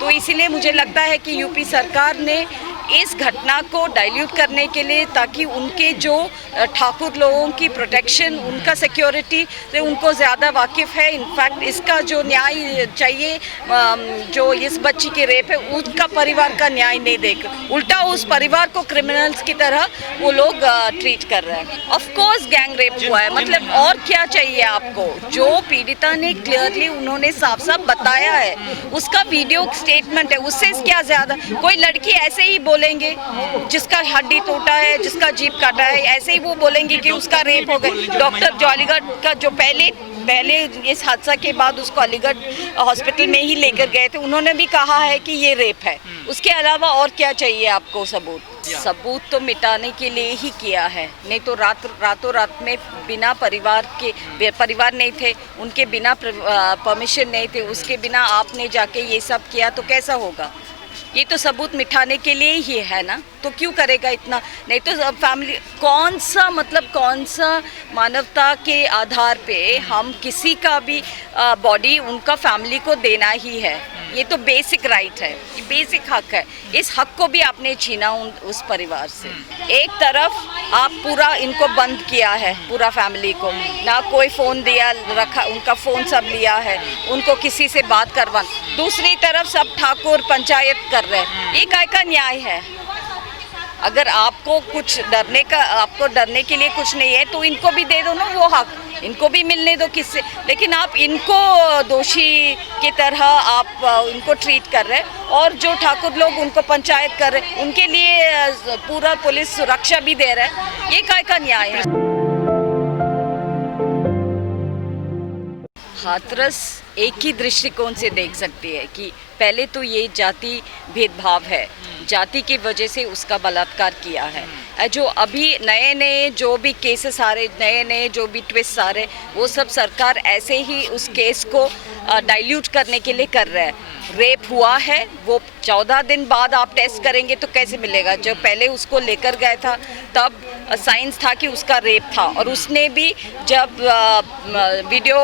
तो इसीलिए मुझे लगता है कि यूपी सरकार ने इस घटना को डाइल्यूट करने के लिए, ताकि उनके जो ठाकुर लोगों की प्रोटेक्शन, उनका सिक्योरिटी से उनको ज़्यादा वाकिफ़ है। इनफैक्ट इसका जो न्याय चाहिए, जो इस बच्ची के रेप है, उसका परिवार का न्याय नहीं देख, उल्टा उस परिवार को क्रिमिनल्स की तरह वो लोग ट्रीट कर रहे हैं। ऑफ कोर्स गैंग रेप हुआ है, मतलब और क्या चाहिए आपको? जो पीड़िता ने क्लियरली उन्होंने साफ साफ बताया है, उसका वीडियो स्टेटमेंट है, उससे क्या ज़्यादा? कोई लड़की ऐसे ही बोलेंगे जिसका हड्डी टूटा है, जिसका जीभ काटा है, ऐसे ही वो बोलेंगे कि उसका रेप हो गया। डॉक्टर जो अलीगढ़ का जो पहले इस हादसा के बाद उसको अलीगढ़ हॉस्पिटल में ही लेकर गए थे, उन्होंने भी कहा है कि ये रेप है। उसके अलावा और क्या चाहिए आपको सबूत? सबूत तो मिटाने के लिए ही किया है, नहीं तो रातों रात में बिना परिवार नहीं थे, उनके बिना परमिशन नहीं थे, उसके बिना आपने जाके ये सब किया तो कैसा होगा? ये तो सबूत मिटाने के लिए ही है ना, तो क्यों करेगा इतना? नहीं तो फैमिली कौन सा मानवता के आधार पे हम किसी का भी बॉडी उनका फैमिली को देना ही है? ये तो बेसिक राइट है, बेसिक हक है। इस हक को भी आपने छीना उस परिवार से। एक तरफ आप पूरा इनको बंद किया है, पूरा फैमिली को, ना कोई फ़ोन दिया रखा, उनका फ़ोन सब लिया है, उनको किसी से बात करवा। दूसरी तरफ सब ठाकुर पंचायत कर रहे हैं। ये काय का न्याय है? अगर आपको डरने के लिए कुछ नहीं है तो इनको भी दे दो ना वो हक, इनको भी मिलने दो किससे। लेकिन आप इनको दोषी की तरह आप इनको ट्रीट कर रहे हैं, और जो ठाकुर लोग उनको पंचायत कर रहे हैं, उनके लिए पूरा पुलिस सुरक्षा भी दे रहा है। ये काय का न्याय है? हाथरस एक ही दृष्टिकोण से देख सकती है कि पहले तो ये जाति भेदभाव है, जाति की वजह से उसका बलात्कार किया है। जो अभी नए जो भी केसेस आ रहे, नए जो भी ट्विस्ट आ रहे, वो सब सरकार ऐसे ही उस केस को डाइल्यूट करने के लिए कर रहा है। रेप हुआ है, वो 14 दिन बाद आप टेस्ट करेंगे तो कैसे मिलेगा? जब पहले उसको लेकर गया था तब साइंस था कि उसका रेप था, और उसने भी जब वीडियो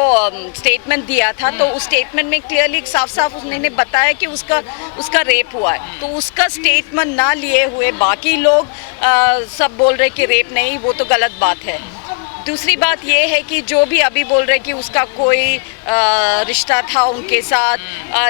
स्टेटमेंट दिया था तो उस स्टेटमेंट में क्लियरली साफ उसने बताया कि उसका रेप हुआ है। तो उसका स्टेटमेंट ना लिए हुए बाकी लोग सब बोल रहे कि रेप नहीं, वो तो गलत बात है। दूसरी बात ये है कि जो भी अभी बोल रहे कि उसका कोई रिश्ता था उनके साथ,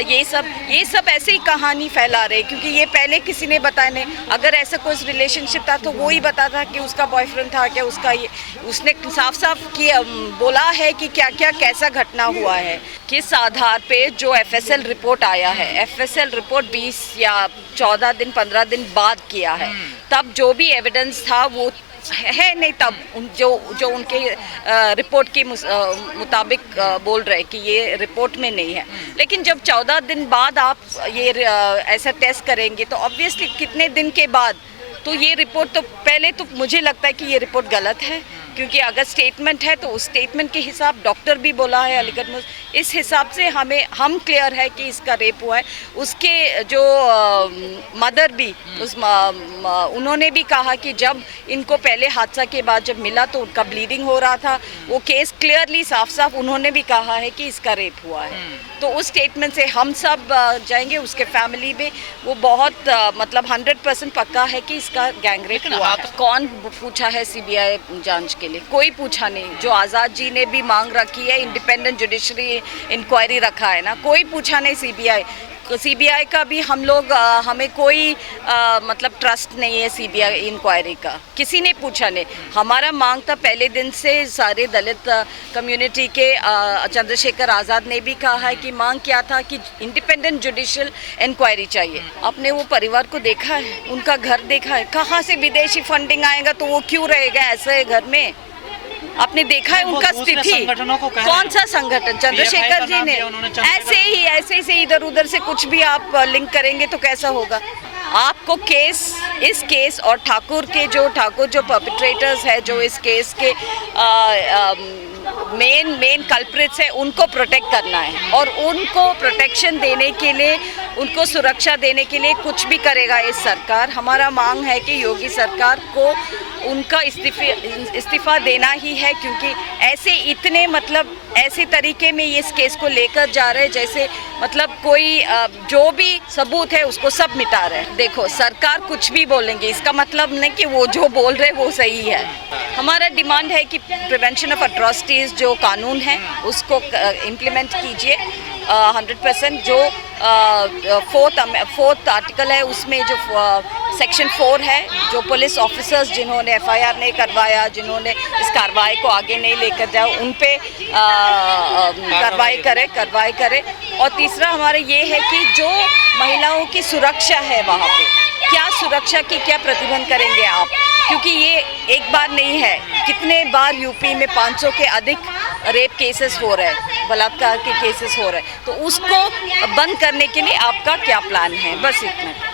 ये सब ऐसे ही कहानी फैला रहे, क्योंकि ये पहले किसी ने बताया नहीं। अगर ऐसा कोई रिलेशनशिप था तो वो ही बताता कि उसका बॉयफ्रेंड था क्या, उसने साफ किया बोला है कि क्या कैसा घटना हुआ है, किस आधार पे जो FSL रिपोर्ट आया है। FSL रिपोर्ट 20 या 14 दिन 15 दिन बाद किया है, तब जो भी एविडेंस था वो है नहीं, तब जो उनके रिपोर्ट के मुताबिक बोल रहे कि ये रिपोर्ट में नहीं है। लेकिन जब 14 दिन बाद आप ये ऐसा टेस्ट करेंगे तो ऑब्वियसली कितने दिन के बाद, तो ये रिपोर्ट तो पहले तो मुझे लगता है कि ये रिपोर्ट गलत है, क्योंकि अगर स्टेटमेंट है तो उस स्टेटमेंट के हिसाब डॉक्टर भी बोला है अलीगढ़ में, इस हिसाब से हम क्लियर है कि इसका रेप हुआ है। उसके जो मदर भी उन्होंने भी कहा कि जब इनको पहले हादसा के बाद जब मिला तो उनका ब्लीडिंग हो रहा था, वो केस क्लियरली साफ उन्होंने भी कहा है कि इसका रेप हुआ है। तो उस स्टेटमेंट से हम सब जाएंगे, उसके फैमिली में वो बहुत मतलब 100% पक्का है कि इसका गैंग रेप हुआ है। कौन पूछा है CBI जांच के लिए? कोई पूछा नहीं। जो आज़ाद जी ने भी मांग रखी है, इंडिपेंडेंट जुडिशरी इंक्वायरी रखा है ना, कोई पूछा नहीं CBI का भी हमें कोई मतलब ट्रस्ट नहीं है CBI इंक्वायरी का, किसी ने पूछा नहीं। हमारा मांग था पहले दिन से, सारे दलित कम्युनिटी के चंद्रशेखर आज़ाद ने भी कहा है कि मांग क्या था कि इंडिपेंडेंट जुडिशियल इंक्वायरी चाहिए। आपने वो परिवार को देखा है, उनका घर देखा है, कहाँ से विदेशी फंडिंग आएगा तो वो क्यों रहेगा ऐसे घर में? आपने देखा है उनका स्थिति, कौन सा संगठन? चंद्रशेखर जी ने ऐसे ही इधर उधर से कुछ भी आप लिंक करेंगे तो कैसा होगा? आपको इस केस और ठाकुर जो परपेट्रेटर्स है, जो इस केस के मेन कल्प्रिट्स है उनको प्रोटेक्ट करना है, और उनको प्रोटेक्शन देने के लिए, उनको सुरक्षा देने के लिए कुछ भी करेगा ये सरकार। हमारा मांग है कि योगी सरकार को उनका इस्तीफा देना ही है, क्योंकि ऐसे इतने मतलब ऐसे तरीके में ये इस केस को लेकर जा रहे हैं जैसे मतलब कोई जो भी सबूत है उसको सब मिटा रहे हैं। देखो सरकार कुछ भी बोलेंगे इसका मतलब नहीं कि वो जो बोल रहे वो सही है। हमारा डिमांड है कि प्रिवेंशन ऑफ अट्रॉसिटीज़ जो कानून है उसको इम्प्लीमेंट कीजिए 100%। जो फोर्थ आर्टिकल है उसमें जो सेक्शन 4 है, जो पुलिस ऑफिसर्स जिन्होंने FIR नहीं करवाया, जिन्होंने इस कार्रवाई को आगे नहीं लेकर जाओ, उन पे कार्रवाई करे। और तीसरा हमारा ये है कि जो महिलाओं की सुरक्षा है वहाँ पे क्या सुरक्षा की क्या प्रतिबंध करेंगे आप, क्योंकि ये एक बार नहीं है, कितने बार यूपी में 500 के अधिक रेप केसेस हो रहे हैं, बलात्कार के केसेस हो रहे हैं, तो उसको बंद करने के लिए आपका क्या प्लान है, बस इतना।